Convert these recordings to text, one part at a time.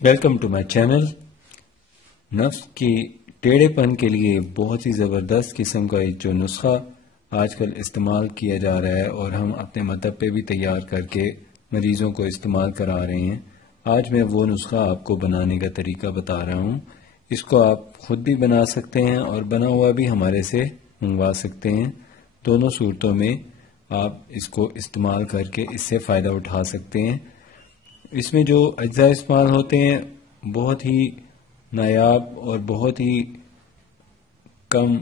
Welcome to my channel. نفس کی ٹیڑھے پن کے لیے بہت ہی زبردست قسم کا جو نسخہ آج کل استعمال کیا جا رہا ہے اور ہم اپنے مطلب پہ بھی تیار کر کے مریضوں کو استعمال کرا رہے ہیں. آج میں وہ نسخہ آپ کو بنانے کا طریقہ بتا رہا ہوں. اس کو آپ خود بھی بنا سکتے ہیں اور بنا ہوا بھی ہمارے سے منگوا سکتے ہیں. دونوں صورتوں میں آپ اس کو استعمال کر کے اس سے فائدہ اٹھا سکتے ہیں. اس میں جو اجزاء استعمال ہوتے ہیں بہت ہی نایاب اور بہت ہی کم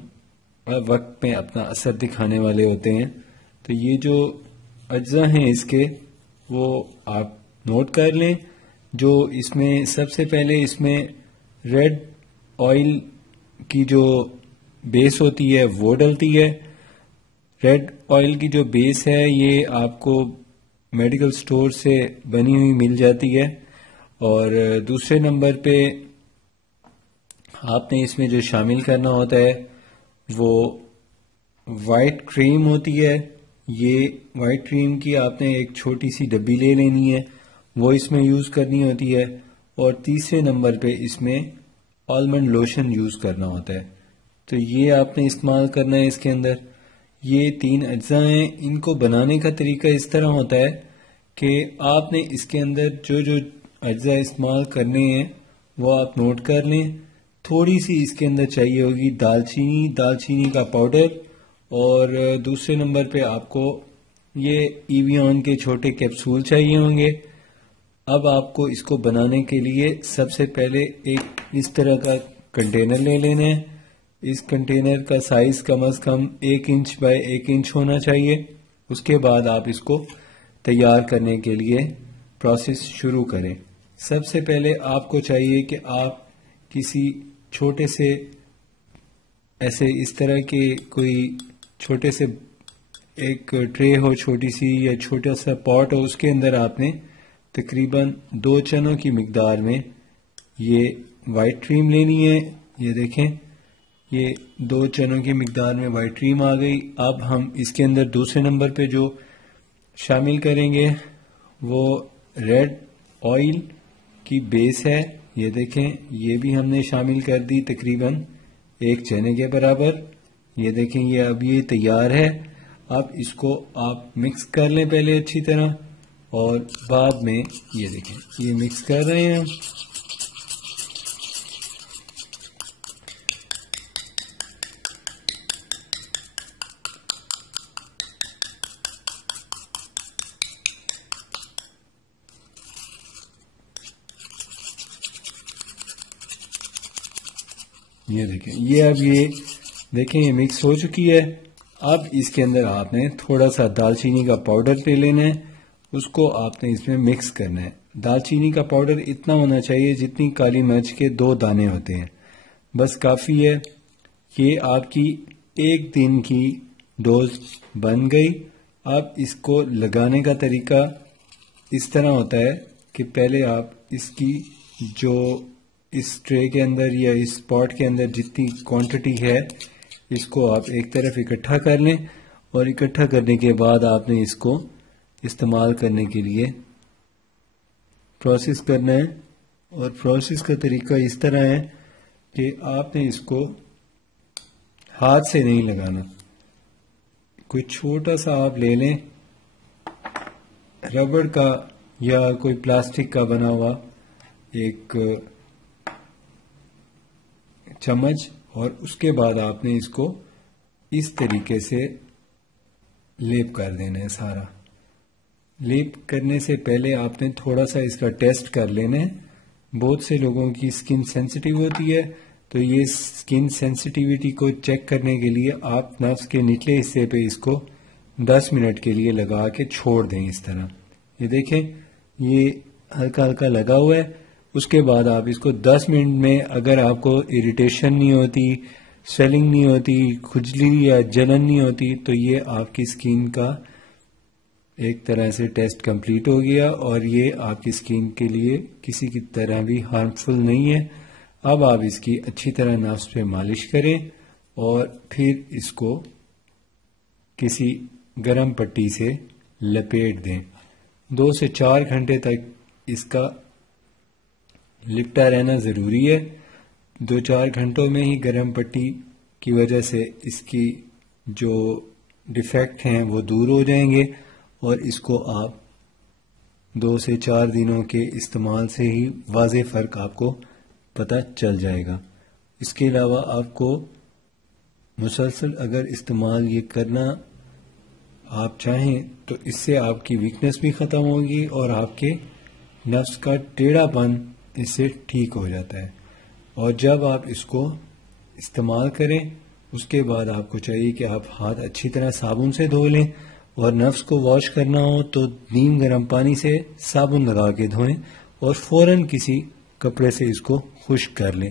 وقت میں اپنا اثر دکھانے والے ہوتے ہیں. تو یہ جو اجزاء ہیں اس کے وہ آپ نوٹ کر لیں. جو اس میں سب سے پہلے اس میں ریڈ آئل کی جو بیس ہوتی ہے وہ ڈلتی ہے. ریڈ آئل کی جو بیس ہے یہ آپ کو میڈیکل سٹور سے بنی ہوئی مل جاتی ہے. اور دوسرے نمبر پہ آپ نے اس میں جو شامل کرنا ہوتا ہے وہ وائٹ کریم ہوتی ہے. یہ وائٹ کریم کی آپ نے ایک چھوٹی سی ڈبی لے لینی ہے، وہ اس میں یوز کرنی ہوتی ہے. اور تیسرے نمبر پہ اس میں آلمنڈ لوشن یوز کرنا ہوتا ہے. تو یہ آپ نے استعمال کرنا ہے اس کے اندر. یہ تین اجزاء ہیں. ان کو بنانے کا طریقہ اس طرح ہوتا ہے کہ آپ نے اس کے اندر جو جو اجزاء استعمال کرنے ہیں وہ آپ نوٹ کر لیں. تھوڑی سی اس کے اندر چاہیے ہوگی دالچینی کا پاؤڈر. اور دوسرے نمبر پہ آپ کو یہ ایویان کے چھوٹے کیپسول چاہیے ہوں گے. اب آپ کو اس کو بنانے کے لیے سب سے پہلے ایک اس طرح کا کنٹینر لے لینا ہے. اس کنٹینر کا size come is come 1 inch by 1 inch ہونا چاہیے. اس کے بعد آپ اس کو تیار کرنے کے لیے پروسیس شروع کریں. سب سے پہلے آپ کو چاہیے کہ آپ کسی چھوٹے سے ایسے اس طرح کے کوئی چھوٹے سے ایک ٹرے ہو چھوٹی سی یا چھوٹا سا پاٹ ہو، اس کے اندر آپ نے تقریباً 2 چنوں کی مقدار میں یہ وائٹ کریم لینی ہے. یہ دیکھیں یہ 2 چنوں کی مقدار میں وائٹ کریم آ گئی. اب ہم اس کے اندر دوسرے نمبر پہ جو شامل کریں گے وہ ریڈ آئل کی بیس ہے. یہ دیکھیں یہ بھی ہم نے شامل کر دی تقریباً 1 چنے کے برابر. یہ دیکھیں یہ اب یہ تیار ہے. اب اس کو آپ مکس کر لیں پہلے اچھی طرح اور بعد میں یہ دیکھیں یہ مکس کر رہے ہیں. یہ دیکھیں یہ اب یہ دیکھیں یہ مکس ہو چکی ہے. اب اس کے اندر آپ نے تھوڑا سا دالچینی کا پاؤڈر لے لینا ہے. اس کو آپ نے اس میں مکس کرنا ہے. دالچینی کا پاؤڈر اتنا ہونا چاہیے جتنی کالی مرچ کے 2 دانے ہوتے ہیں، بس کافی ہے. یہ آپ کی 1 دن کی ڈوز بن گئی. اب اس کو لگانے کا طریقہ اس طرح ہوتا ہے کہ پہلے آپ اس کی جو اس ٹرے کے اندر یا اس پاٹ کے اندر جتنی کوانٹٹی ہے اس کو آپ ایک طرف اکٹھا کر لیں. اور اکٹھا کرنے کے بعد آپ نے اس کو استعمال کرنے کے لیے پروسیس کرنا ہے. اور پروسیس کا طریقہ اس طرح ہے کہ آپ نے اس کو ہاتھ سے نہیں لگانا. کوئی چھوٹا سا آپ لے لیں ربڑ کا یا کوئی پلاسٹک کا بنا ہوا ایک چمچ، اور اس کے بعد آپ نے اس کو اس طریقے سے لیپ کر دینا ہے. سارا لیپ کرنے سے پہلے آپ نے تھوڑا سا اس کا ٹیسٹ کر لینا ہے. بہت سے لوگوں کی سکن سینسیٹیو ہوتی ہے، تو یہ سکن سینسیٹیوٹی کو چیک کرنے کے لیے آپ نفس کے نچلے حصے پہ اس کو 10 منٹ کے لیے لگا کے چھوڑ دیں اس طرح. یہ دیکھیں یہ ہلکا ہلکا لگا ہوا ہے. اس کے بعد آپ اس کو 10 منٹ میں اگر آپ کو اریٹیشن نہیں ہوتی، سویلنگ نہیں ہوتی، کھجلی یا جلن نہیں ہوتی، تو یہ آپ کی سکن کا ایک طرح سے ٹیسٹ کمپلیٹ ہو گیا اور یہ آپ کی سکن کے لیے کسی کی طرح بھی ہارمفل نہیں ہے. اب آپ اس کی اچھی طرح نفس پہ مالش کریں اور پھر اس کو کسی گرم پٹی سے لپیٹ دیں. 2 سے 4 گھنٹے تک اس کا لپٹا رہنا ضروری ہے. 2-4 گھنٹوں میں ہی گرم پٹی کی وجہ سے اس کی جو ڈیفیکٹ ہیں وہ دور ہو جائیں گے اور اس کو آپ 2 سے 4 دنوں کے استعمال سے ہی واضح فرق آپ کو پتہ چل جائے گا. اس کے علاوہ آپ کو مسلسل اگر استعمال یہ کرنا آپ چاہیں تو اس سے آپ کی ویکنس بھی ختم ہوگی اور آپ کے نفس کا ٹیڑھا پن اس سے ٹھیک ہو جاتا ہے. اور جب آپ اس کو استعمال کریں اس کے بعد آپ کو چاہیے کہ آپ ہاتھ اچھی طرح صابن سے دھو لیں اور نفس کو واش کرنا ہو تو نیم گرم پانی سے صابن لگا کے دھوئیں اور فوراً کسی کپڑے سے اس کو خشک کر لیں.